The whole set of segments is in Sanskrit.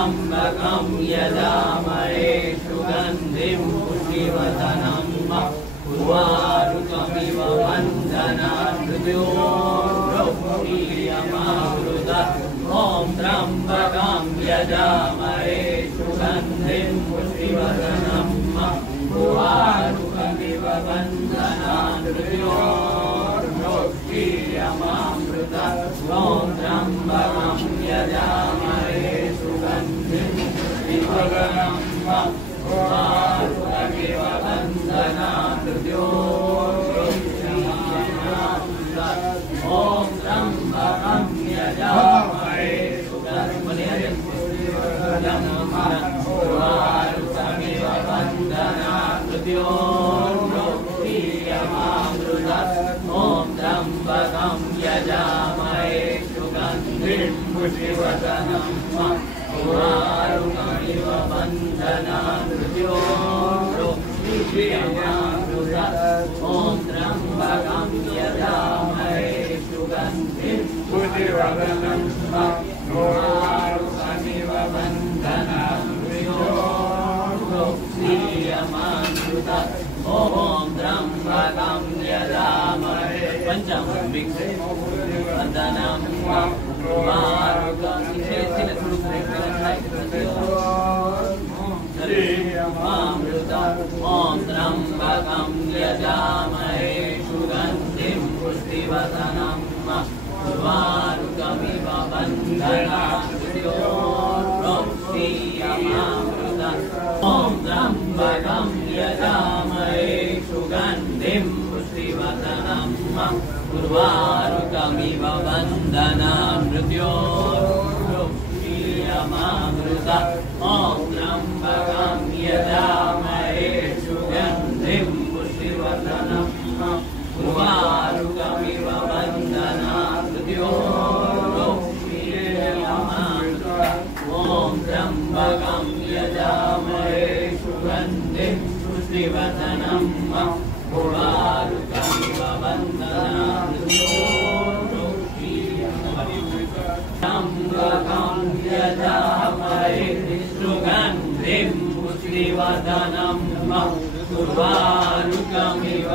त्र्यम्बकं यजामहे सुगन्धिं पुष्टिवर्धनम् उर्वारुकमिव बन्धनान् मृत्योर्मुक्षीयमामृतात् ॐ त्र्यम्बकं यजामहे सुगन्धिं पुष्टिवर्धनम् उर्वारुकमिव बन्धनान् मृत्योर्मुक्षीयमामृतात् ॐ त्र्यम्बकं यजामहे सुगन्धिं पुष्टिवर्धनम् उर्वारुकमिव बन्धनान् ॐ त्र्यम्बकं यजामहे सुगन्धिं पुष्टिवर्धनम् उर्वारुकमिव बन्धनान् मृत्योर्मुक्षीयमामृतात् ॐ त्र्यम्बकं यजामहे सुगन्धिं पुष्टिवर्धनम् उर्वारुकमिव बन्धनान् मृत्योर्मुक्षीयमामृतात् ॐ त्र्यम्बकं यजामहे सुगन्धिं पुष्टिवर्धनम् उर्वारुकमिव बन्धनान् मृत्योर्मुक्षीयमामृतात् ॐ त्र्यम्बकं यजामहे पंचमं बन्धनान् ॐ त्र्यम्बकं यजामहे सुगन्धिं पुष्टिवर्धनम् उर्वारुकमिव बन्धनान् मृत्योर्मुक्षीयमामृतात् ॐ त्र्यम्बकं यजामहे सुगन्धिं पुष्टिवर्धनम् उर्वारुकमिव बन्धनान् मृत्योर्मुक्षीयमामृतात् ॐ त्र्यम्बकं यजामहे सुगन्धिं पुष्टिवर्धनम् उर्वारुकमिव बन्धनान् मृत्योर्मुक्षीयमामृतात् ॐ त्र्यम्बकं यजामहे सुगन्धिं पुष्टिवर्धनम् उर्वारुकमिव बन्धनान् त्र्यम्बकं यजामहे सुगन्धिं पुष्टिवर्धनम् उर्वारुकमिव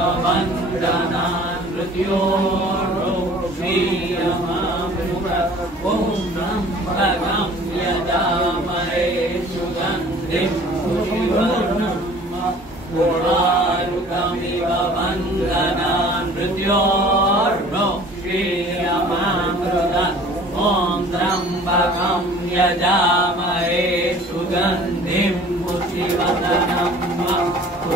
बन्धनान् मृत्योर्मुक्षीयमामृतात् ॐ त्र्यम्बकं यजामहे सुगन्धिं पुष्टिवर्धनम्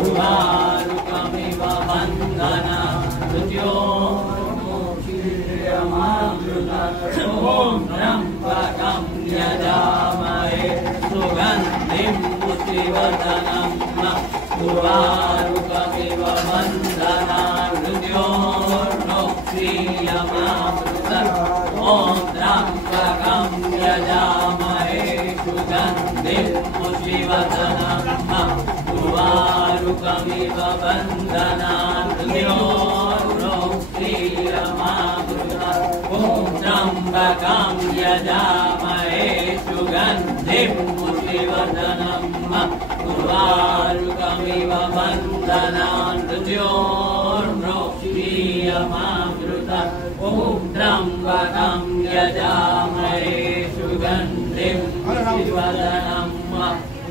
उर्वारुकमिव बन्धनान् मृत्योर्मुक्षीयमामृतात् ॐ त्र्यम्बकं यजामहे सुगन्धिं पुष्टिवर्धनम् उर्वारुकमिव बन्धनान् मृत्योर्मुक्षीयमामृतात् ॐ त्र्यम्बकं यजामहे सुगन्धिं पुष्टिवर्धनम् उर्वारुकमिव बन्धनान् मृत्योर्मुक्षीयमामृतात् ॐ त्र्यम्बकं यजामहे सुगन्धिं पुष्टिवर्धनम् उर्वारुकमिव बन्धनान् मृत्योर्मुक्षीयमामृतात् ॐ त्र्यम्बकं यजामहे सुगन्धिं पुष्टिवर्धनम् उर्वारुकमिव बन्धनान् मृत्योर्मुक्षीयमामृतात् ॐ त्र्यम्बकं यजामहे सुगन्धिं पुष्टिवर्धनम्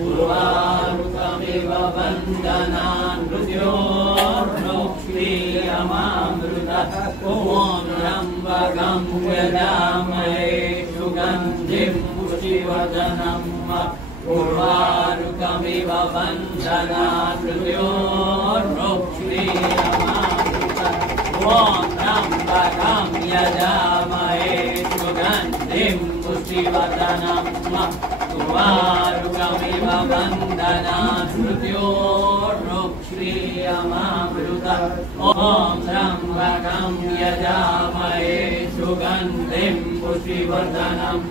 उर्वारुकमिव बन्धनान् मृत्योर्मुक्षीयमामृतात् ॐ त्र्यम्बकं यजामहे सुगन्धिं पुष्टिवर्धनम् उर्वारुकमिव बन्धनान् मृत्योर्मुक्षीयमामृतात् ॐ त्र्यम्बकं यजामहे सुगन्धिं पुष्टिवर्धनम् उर्वारुकमिव बन्धनान् मृत्योर्मुक्षीयमामृतात् ॐ त्र्यम्बकं यजामहे सुगन्धिं पुष्टिवर्धनम्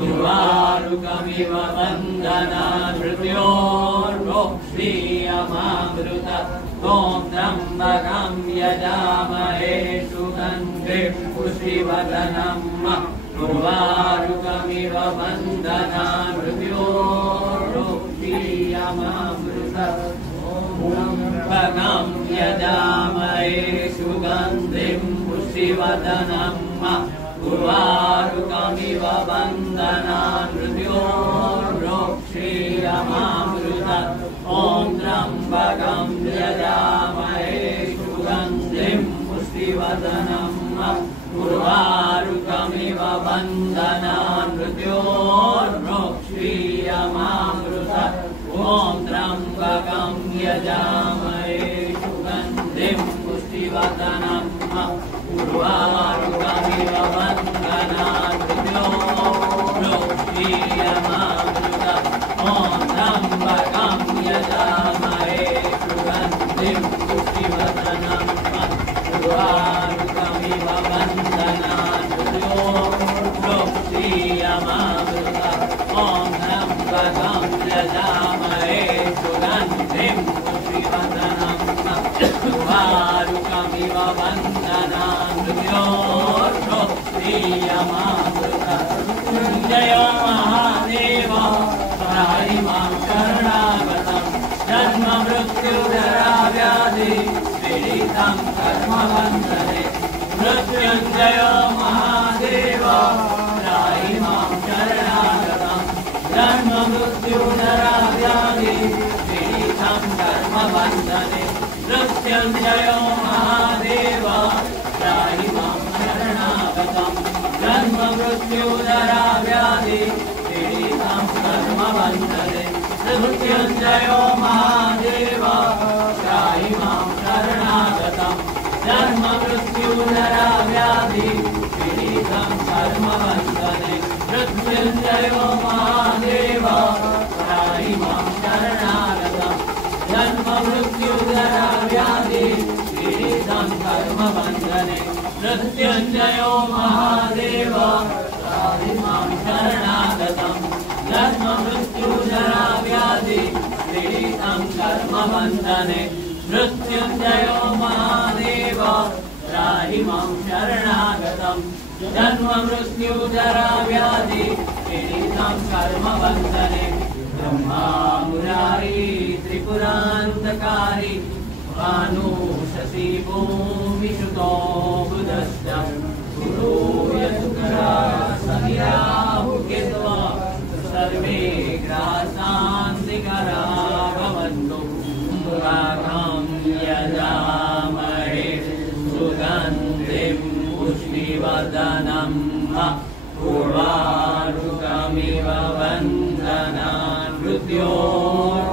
उर्वारुकमिव बन्धनान् मृत्योर्मुक्षीयमामृतात् ॐ त्र्यम्बकं यजामहे सुगन्धिं पुष्टिवर्धनम् उर्वारुकमिव बन्धनान् त्र्यम्बकं यजामहे सुगन्धिं पुष्टिवर्धनम् उर्वारुकमिव बन्धनान् मृत्योर्मुक्षीयमामृतात् ॐ त्र्यम्बकं यजामहे सुगन्धिं पुष्टिवर्धनम् उर्वारुकमिव बन्धनान् मृत्योर्मुक्षीयमामृतात् ॐ त्र्यम्बकं यजामहे सुगन्धिं पुष्टिवर्धनम् उर्वारुकमिव बन्धनान् मृत्योर्मुक्षीयमामृतात् ॐ त्र्यम्बकं यजामहे सुगन्धिं पुष्टिवर्धनम् उर्वारुकमिव बन्धनान् मृत्योर्मुक्षीयमामृतात् ॐ त्र्यम्बकं यजामहे सुगन्धिं पुष्टिवर्धनम् उर्वारुकमिव बन्धनान् मृत्योर्मुक्षीयमामृतात् जय महादेव त्राहि मां शरणागतं जन्म मृत्युजरा व्याधि पीडितं कर्मबन्धने मृत्युञ्जय महादेव त्राहि मां शरणागतं जन्म मृत्युजरा व्याधि पीडितं कर्मबन्धने मृत्युञ्जय महादेव त्राहि मां शरणागतं जन्म मृत्युजरा व्याधि पीडितं कर्मबन्धने मृत्युञ्जय महादेव त्राहि मां शरणागतं जन्म मृत्युजरा व्याधि पीडितं कर्मबन्धने मृत्युञ्जय महादेव त्राहि मां शरणागतं जन्म मृत्युजरा व्याधि पीडितं कर्मबन्धने मृत्युञ्जय महादेव त्राहि मां शरणागतं जन्म मृत्युजरा व्याधि पीडितं कर्मबन्धने मृत्युञ्जय महादेव त्राहि मां शरणागतं जन्म मृत्युजरा व्याधि पीडितं कर्मबन्धने ब्रह्मा मुरारी त्रिपुरान्तकारी भानु शशि भूमिसुतो बुधश्च गुरो यशुकरा शनिराहु केतवः सर्वे ग्रहशान्तिकरा भवन्तु त्र्यम्बकं यजामहे सुगन्धिं पुष्टिवर्धनम् उर्वारुकमिव बन्धनान् मृत्योर्मुक्षीयमामृतात्